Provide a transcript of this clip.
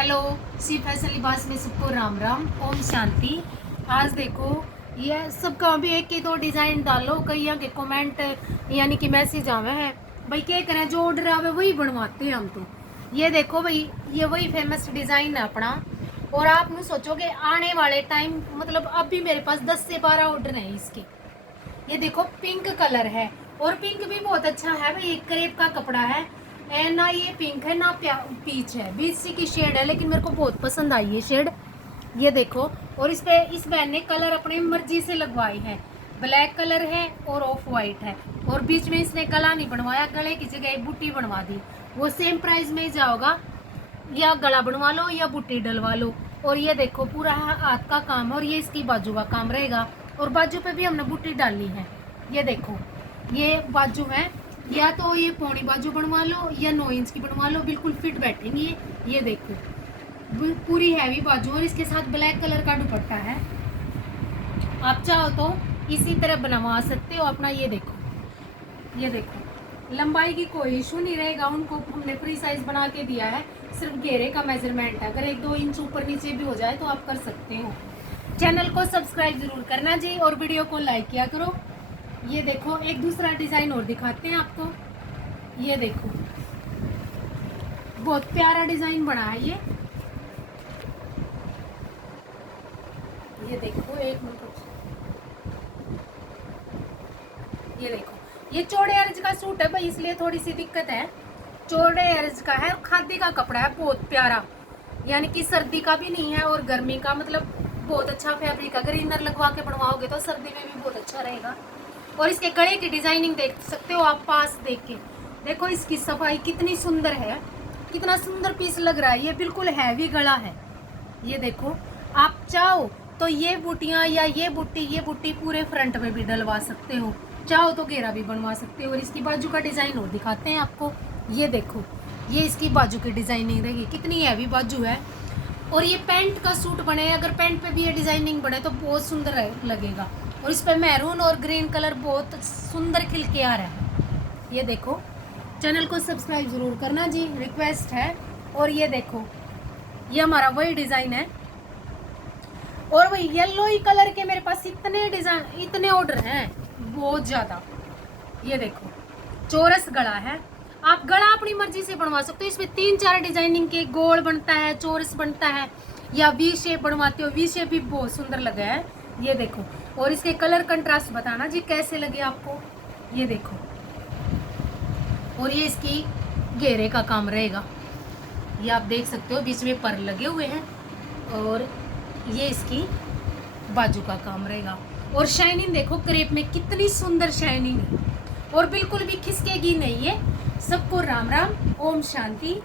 Hello, सी फैसल लिबास में सबको राम राम, ओम शांति। आज देखो ये सबका अभी एक ही दो डिज़ाइन डालो, कई के कमेंट यानी कि मैसेज आवे हैं भाई क्या करें, जो ऑर्डर आवे वही बनवाते हैं हम। तो ये देखो भाई, ये वही फेमस डिज़ाइन है अपना। और आप नहीं सोचोगे आने वाले टाइम, मतलब अभी मेरे पास 10 से 12 ऑर्डर हैं इसके। ये देखो पिंक कलर है और पिंक भी बहुत अच्छा है भाई, एक क्रेप का कपड़ा है। ना ये पिंक है ना पीच है, बीच सी की शेड है, लेकिन मेरे को बहुत पसंद आई ये शेड। ये देखो, और इस पे इस बहन ने कलर अपनी मर्जी से लगवाई है। ब्लैक कलर है और ऑफ वाइट है, और बीच में इसने गला नहीं बनवाया, गले की जगह बूटी बनवा दी। वो सेम प्राइस में जाओगा, या गला बनवा लो या बूटी डलवा लो। और ये देखो पूरा हाथ का काम, और ये इसकी बाजू का काम रहेगा, और बाजू पे भी हमने बूटी डालनी है। ये देखो ये बाजू है, या तो ये पौनी बाजू बनवा लो या 9 इंच की बनवा लो, बिल्कुल फिट बैठेंगी। ये देखो पूरी हैवी बाजू, और इसके साथ ब्लैक कलर का दुपट्टा है। आप चाहो तो इसी तरह बनवा सकते हो अपना। ये देखो लंबाई की कोई इशू नहीं रहेगा, उनको हमने फ्री साइज बना के दिया है। सिर्फ घेरे का मेजरमेंट है, अगर 1-2 इंच ऊपर नीचे भी हो जाए तो आप कर सकते हो। चैनल को सब्सक्राइब जरूर करना जी, और वीडियो को लाइक किया करो। ये देखो एक दूसरा डिजाइन और दिखाते हैं आपको। ये देखो बहुत प्यारा डिजाइन बना है ये देखो एक मिनट, ये देखो ये चौड़े अर्ज का सूट है भाई, इसलिए थोड़ी सी दिक्कत है। चौड़े अर्ज का है, खादी का कपड़ा है, बहुत प्यारा, यानी कि सर्दी का भी नहीं है और गर्मी का, मतलब बहुत अच्छा फैब्रिक। अगर इनर लगवा के बनवाओगे तो सर्दी में भी बहुत अच्छा रहेगा। और इसके गले की डिजाइनिंग देख सकते हो आप, पास देख के देखो इसकी सफाई कितनी सुंदर है, कितना सुंदर पीस लग रहा है। ये बिल्कुल हैवी गला है। ये देखो आप चाहो तो ये बूटियां या ये बुट्टी पूरे फ्रंट में भी डलवा सकते हो, चाहो तो घेरा भी बनवा सकते हो। और इसकी बाजू का डिजाइन और दिखाते हैं आपको। ये देखो ये इसकी बाजू की डिजाइनिंग देखिए कितनी हैवी बाजू है। और ये पैंट का सूट बने, अगर पैंट पे भी ये डिजाइनिंग बने तो बहुत सुंदर लगेगा। और इस पर मैरून और ग्रीन कलर बहुत सुंदर खिल के आ रहा है। ये देखो चैनल को सब्सक्राइब जरूर करना जी, रिक्वेस्ट है। और ये देखो ये हमारा वही डिजाइन है, और वही येलो ही कलर के मेरे पास इतने डिजाइन, इतने ऑर्डर हैं बहुत ज्यादा। ये देखो चौरस गला है, आप गला अपनी मर्जी से बनवा सकते हो। इसमें 3-4 डिजाइनिंग के, गोल बनता है, चौरस बनता है, या वी शेप बनवाते हो, वी शेप भी बहुत सुंदर लगा है। ये देखो, और इसके कलर कंट्रास्ट बताना जी कैसे लगे आपको। ये देखो, और ये इसकी घेरे का काम रहेगा, ये आप देख सकते हो, बीच में पर लगे हुए हैं, और ये इसकी बाजू का काम रहेगा। और शाइनिंग देखो क्रेप में कितनी सुंदर शाइनिंग है, और बिल्कुल भी खिसकेगी नहीं है। सबको राम राम, ओम शांति।